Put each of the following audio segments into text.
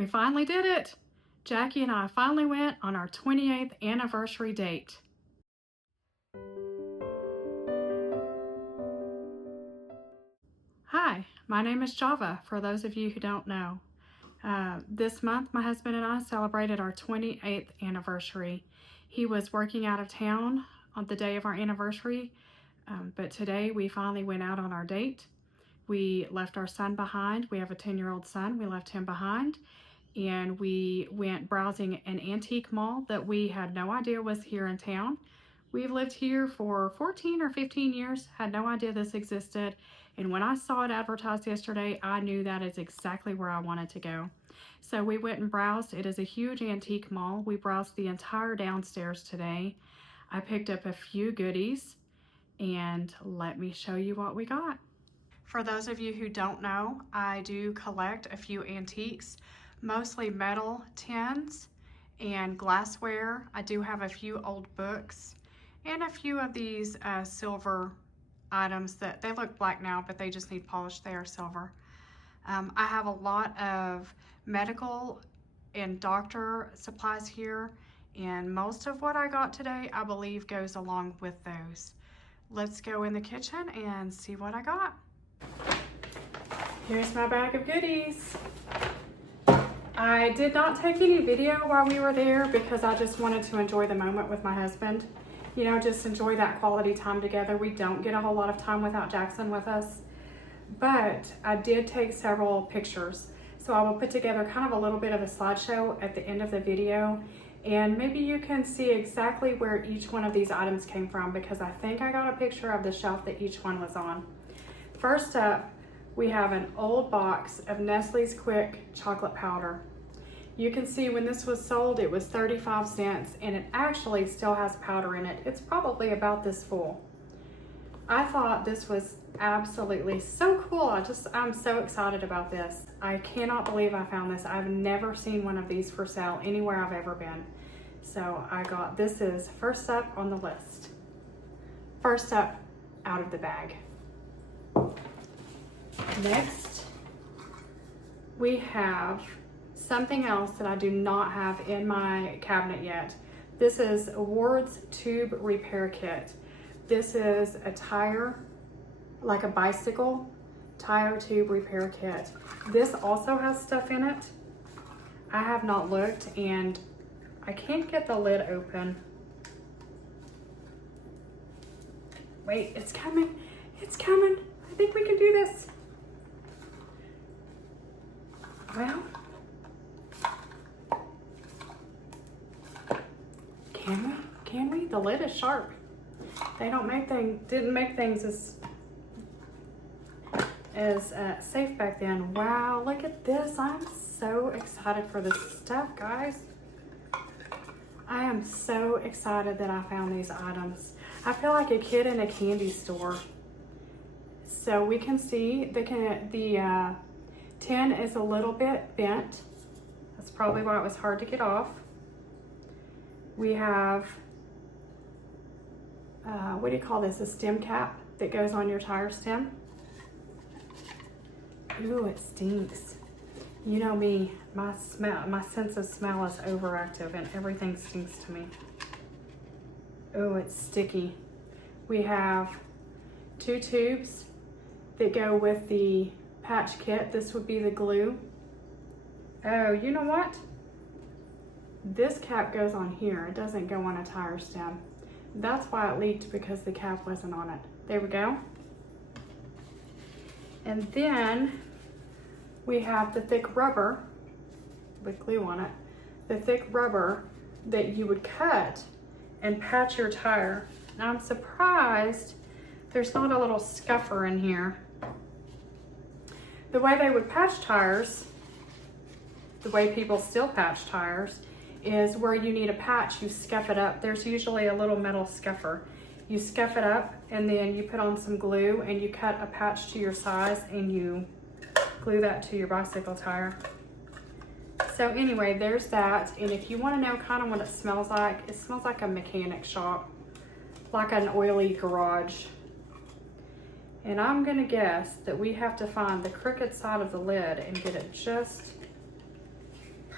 We finally did it! Jackie and I finally went on our 28th anniversary date. Hi, my name is Java, for those of you who don't know. This month, my husband and I celebrated our 28th anniversary. He was working out of town on the day of our anniversary, but today we finally went out on our date. We left our son behind. We have a 10-year-old son. We left him behind, and we went browsing an antique mall that we had no idea was here in town. We've lived here for 14 or 15 years, had no idea this existed, and when I saw it advertised yesterday, I knew that is exactly where I wanted to go. So we went and browsed. It is a huge antique mall. We browsed the entire downstairs today. I picked up a few goodies, and let me show you what we got. For those of you who don't know, I do collect a few antiques, mostly metal tins and glassware. I do have a few old books and a few of these silver items that they look black now, but they just need polish. They are silver. I have a lot of medical and doctor supplies here, and most of what I got today, I believe, goes along with those. Let's go in the kitchen and see what I got. Here's my bag of goodies. I did not take any video while we were there because I just wanted to enjoy the moment with my husband. You know, just enjoy that quality time together. We don't get a whole lot of time without Jackson with us, but I did take several pictures. So I will put together kind of a little bit of a slideshow at the end of the video, and maybe you can see exactly where each one of these items came from, because I think I got a picture of the shelf that each one was on. First up, we have an old box of Nestle's Quick chocolate powder. You can see when this was sold, it was 35 cents, and it actually still has powder in it. It's probably about this full. I thought this was absolutely so cool. I'm so excited about this. I cannot believe I found this. I've never seen one of these for sale anywhere I've ever been. So this is first up on the list. First up out of the bag. Next, we have something else that I do not have in my cabinet yet. This is Ward's Tube Repair Kit. This is a tire, like a bicycle tire tube repair kit. This also has stuff in it. I have not looked, and I can't get the lid open. Wait, it's coming. It's coming. I think we can do this. Well, can we? The lid is sharp. They didn't make things as safe back then. Wow, look at this. I'm so excited for this stuff, guys. I am so excited that I found these items. I feel like a kid in a candy store. So we can see the tin is a little bit bent. That's probably why it was hard to get off. We have, what do you call this? A stem cap that goes on your tire stem. Ooh, it stinks. You know me, my sense of smell is overactive and everything stinks to me. Oh, it's sticky. We have 2 tubes that go with the patch kit. This would be the glue. Oh, you know what? This cap goes on here. It doesn't go on a tire stem. That's why it leaked, because the cap wasn't on it. There we go. And then we have the thick rubber with glue on it. The thick rubber that you would cut and patch your tire. Now I'm surprised there's not a little scuffer in here. The way they would patch tires, the way people still patch tires, is where you need a patch, you scuff it up. There's usually a little metal scuffer. You scuff it up, and then you put on some glue, and you cut a patch to your size, and you glue that to your bicycle tire. So anyway, there's that. And if you want to know kind of what it smells like a mechanic shop, like an oily garage. And I'm gonna guess that we have to find the crooked side of the lid and get it just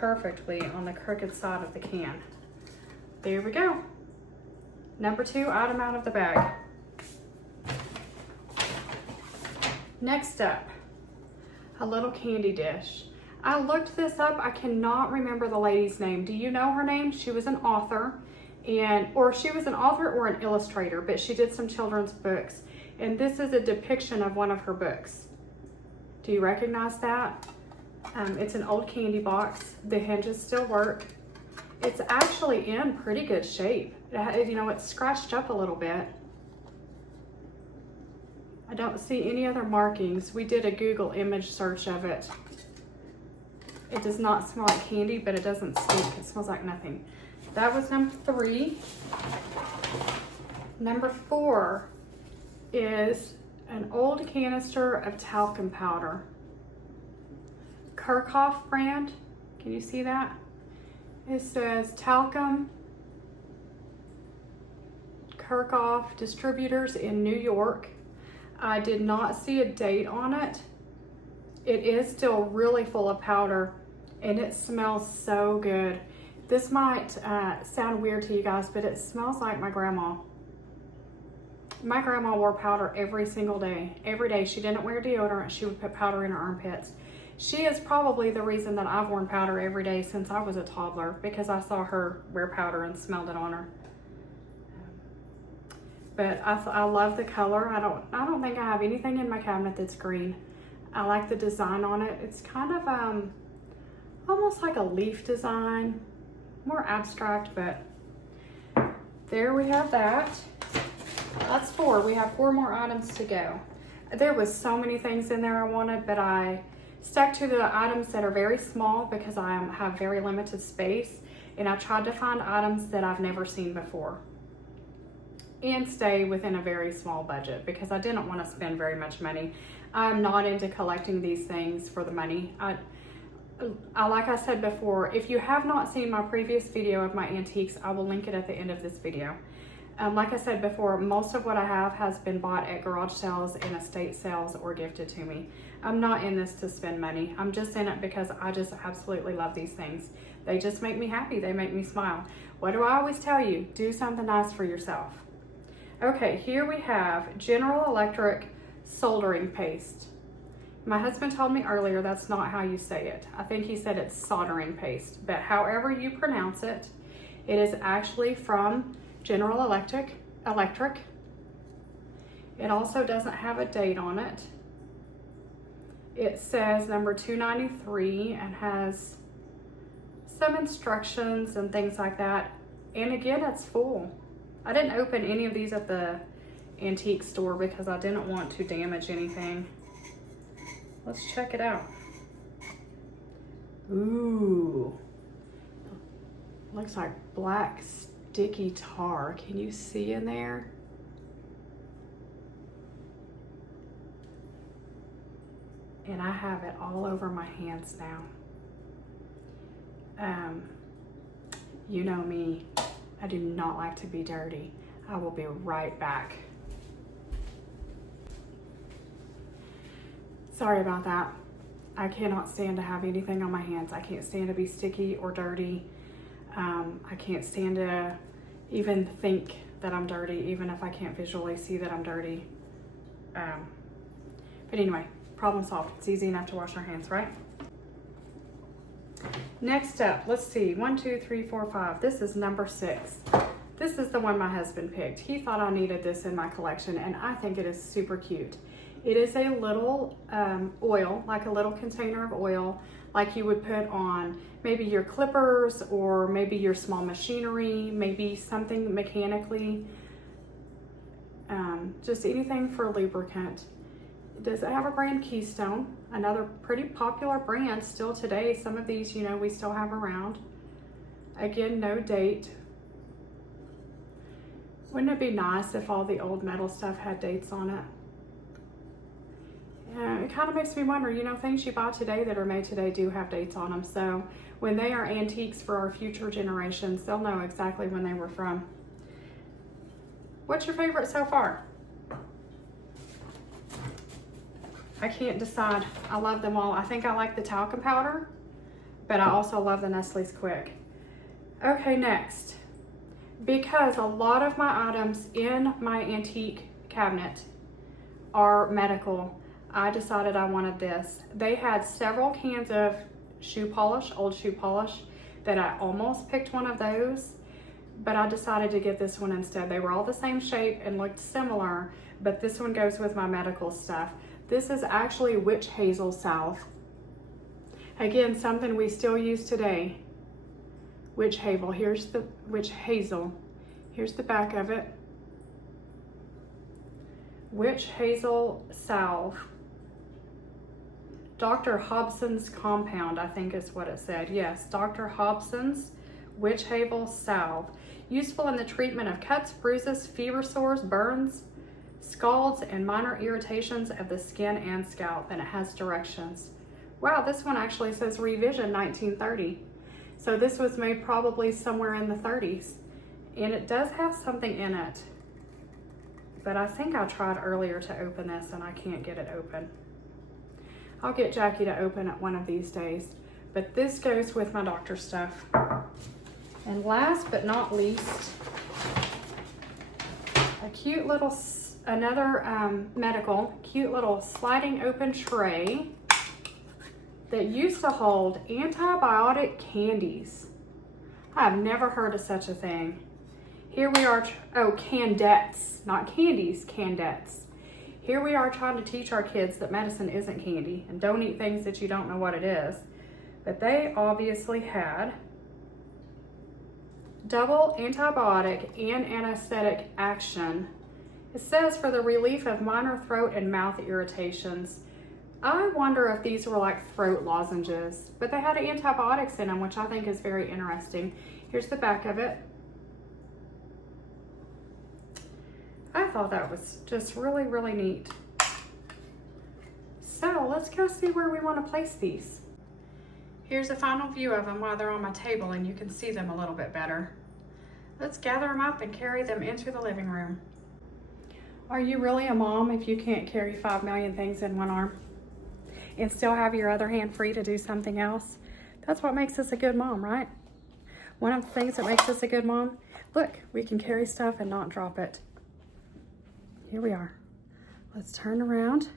perfectly on the crooked side of the can. There we go. Number 2 item out of the bag. Next up, a little candy dish. I looked this up. I cannot remember the lady's name. Do you know her name? She was an author, or she was an author or an illustrator, but she did some children's books. And this is a depiction of one of her books. Do you recognize that? It's an old candy box. The hinges still work. It's actually in pretty good shape. You know, it's scratched up a little bit. I don't see any other markings. We did a Google image search of it. It does not smell like candy, but it doesn't stink. It smells like nothing. That was number 3. Number 4 is an old canister of talcum powder. Kirchhoff brand. Can you see that? It says talcum Kirchhoff distributors in New York. I did not see a date on it. It is still really full of powder and it smells so good. This might sound weird to you guys, but it smells like my grandma. My grandma wore powder every single day. Every day. She didn't wear deodorant. She would put powder in her armpits. She is probably the reason that I've worn powder every day since I was a toddler, because I saw her wear powder and smelled it on her. But I love the color. I don't think I have anything in my cabinet that's green. I like the design on it. It's kind of almost like a leaf design, more abstract, but there we have that. That's 4. We have 4 more items to go. There was so many things in there I wanted, but I stuck to the items that are very small because I have very limited space, and I tried to find items that I've never seen before and stay within a very small budget because I didn't want to spend very much money. I'm not into collecting these things for the money. Like I said before, if you have not seen my previous video of my antiques, I will link it at the end of this video. Like I said before, most of what I have has been bought at garage sales and estate sales or gifted to me. I'm not in this to spend money. I'm just in it because I just absolutely love these things. They just make me happy. They make me smile. What do I always tell you? Do something nice for yourself. Okay, here we have General Electric soldering paste. My husband told me earlier that's not how you say it. I think he said it's soldering paste, but however you pronounce it, it is actually from General Electric. It also doesn't have a date on it. It says number 293 and has some instructions and things like that. And again, it's full. I didn't open any of these at the antique store because I didn't want to damage anything. Let's check it out. Ooh, looks like black sticky tar. Can you see in there? And I have it all over my hands now. You know me, I do not like to be dirty. I will be right back. Sorry about that. I cannot stand to have anything on my hands. I can't stand to be sticky or dirty. I can't stand to even think that I'm dirty, even if I can't visually see that I'm dirty. But anyway, problem solved. It's easy enough to wash our hands, right? Next up, let's see, 1, 2, 3, 4, 5. This is number 6. This is the one my husband picked. He thought I needed this in my collection, and I think it is super cute. It is a little oil, like a little container of oil, like you would put on maybe your clippers or maybe your small machinery, maybe something mechanically, just anything for lubricant. Does it have a brand? Keystone, another pretty popular brand still today. Some of these, you know, we still have around. Again, no date. Wouldn't it be nice if all the old metal stuff had dates on it? It kind of makes me wonder, you know, things you buy today that are made today do have dates on them. So when they are antiques for our future generations, they'll know exactly when they were from. What's your favorite so far? I can't decide. I love them all. I think I like the talcum powder but I also love the Nestle's Quick. Okay, next. Because a lot of my items in my antique cabinet are medical, I decided I wanted this. They had several cans of shoe polish, old shoe polish, that I almost picked one of those, but I decided to get this one instead. They were all the same shape and looked similar, but this one goes with my medical stuff. This is actually witch hazel salve. Again, something we still use today. Witch hazel. Here's the witch hazel. Here's the back of it. Witch hazel salve. Dr. Hobson's compound, I think is what it said. Yes, Dr. Hobson's witch hazel salve. Useful in the treatment of cuts, bruises, fever sores, burns, scalds, and minor irritations of the skin and scalp. And it has directions. Wow, this one actually says revision 1930. So this was made probably somewhere in the 30s. And it does have something in it. But I think I tried earlier to open this and I can't get it open. I'll get Jackie to open it one of these days. But this goes with my doctor stuff. And last but not least, a cute little, another medical, cute little sliding open tray that used to hold antibiotic candies. I've never heard of such a thing. Here we are, oh, candettes, not candies, candettes. Here we are trying to teach our kids that medicine isn't candy and don't eat things that you don't know what it is. But they obviously had double antibiotic and anesthetic action. It says for the relief of minor throat and mouth irritations. I wonder if these were like throat lozenges, but they had antibiotics in them, which I think is very interesting. Here's the back of it. I thought that was just really, really neat. So let's go see where we want to place these. Here's a final view of them while they're on my table and you can see them a little bit better. Let's gather them up and carry them into the living room. Are you really a mom if you can't carry 5 million things in one arm and still have your other hand free to do something else? That's what makes us a good mom, right? One of the things that makes us a good mom, look, we can carry stuff and not drop it. Here we are. Let's turn around.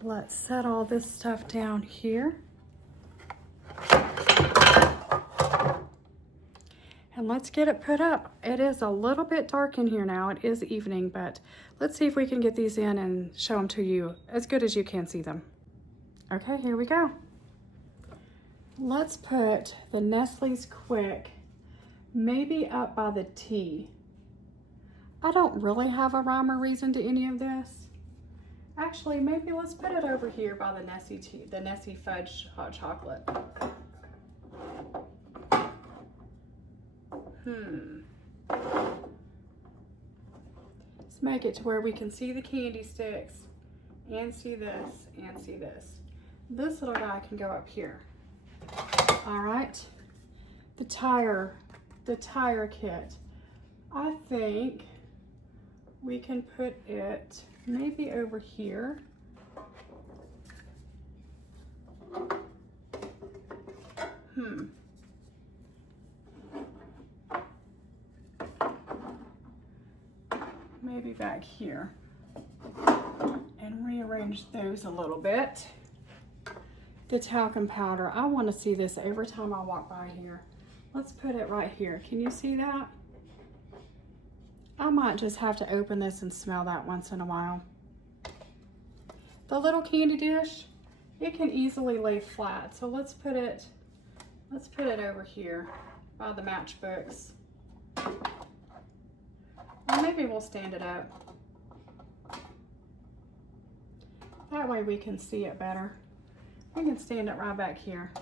Let's set all this stuff down here. And let's get it put up. It is a little bit dark in here now. It is evening, but let's see if we can get these in and show them to you as good as you can see them. Okay, here we go. Let's put the Nestle's Quick maybe up by the tea. I don't really have a rhyme or reason to any of this. Actually, maybe let's put it over here by the Nessie tea, the Nessie Fudge hot chocolate. Let's make it to where we can see the candy sticks and see this and see this. This little guy can go up here. All right, the tire kit. I think we can put it maybe over here. Maybe back here. And rearrange those a little bit. The talcum powder. I want to see this every time I walk by here. Let's put it right here. Can you see that? I might just have to open this and smell that once in a while. The little candy dish, it can easily lay flat. So let's put it over here by the matchbooks. Or maybe we'll stand it up. That way we can see it better. We can stand it right back here.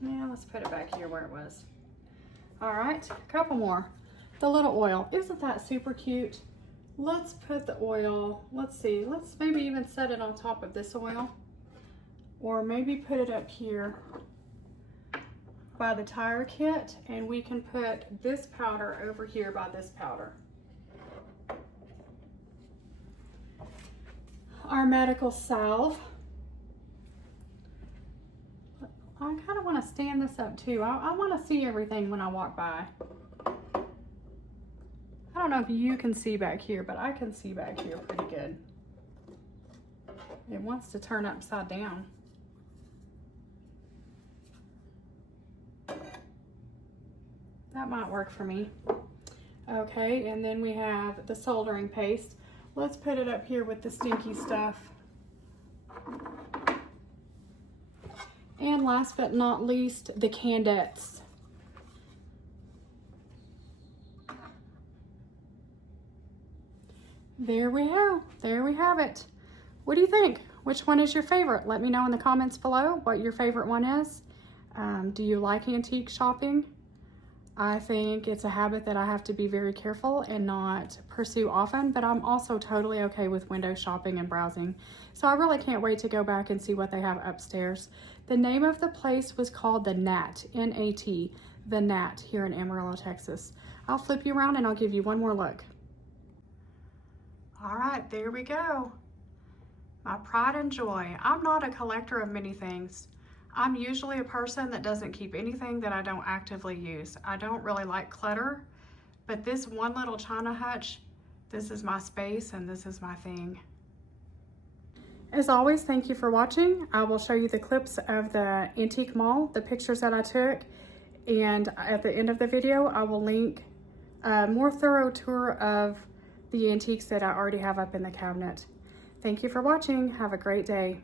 Yeah, let's put it back here where it was. All right, a couple more. The little oil, isn't that super cute? Let's put the oil, let's see, let's maybe even set it on top of this oil. Or maybe put it up here by the tire kit, and we can put this powder over here by this powder. Our medical salve. I kind of want to stand this up too. I want to see everything when I walk by. I don't know if you can see back here, but I can see back here pretty good. It wants to turn upside down. That might work for me. Okay, and then we have the soldering paste. Let's put it up here with the stinky stuff. And last but not least, the Candettes. There we go. There we have it. What do you think? Which one is your favorite? Let me know in the comments below what your favorite one is. Do you like antique shopping? I think it's a habit that I have to be very careful and not pursue often, but I'm also totally okay with window shopping and browsing. So I really can't wait to go back and see what they have upstairs. The name of the place was called the Nat, N-A-T, the Nat, here in Amarillo, Texas. I'll flip you around and I'll give you one more look. All right, there we go. My pride and joy. I'm not a collector of many things. I'm usually a person that doesn't keep anything that I don't actively use. I don't really like clutter, but this one little china hutch, this is my space and this is my thing. As always, thank you for watching. I will show you the clips of the antique mall, the pictures that I took, and at the end of the video, I will link a more thorough tour of the antiques that I already have up in the cabinet. Thank you for watching. Have a great day.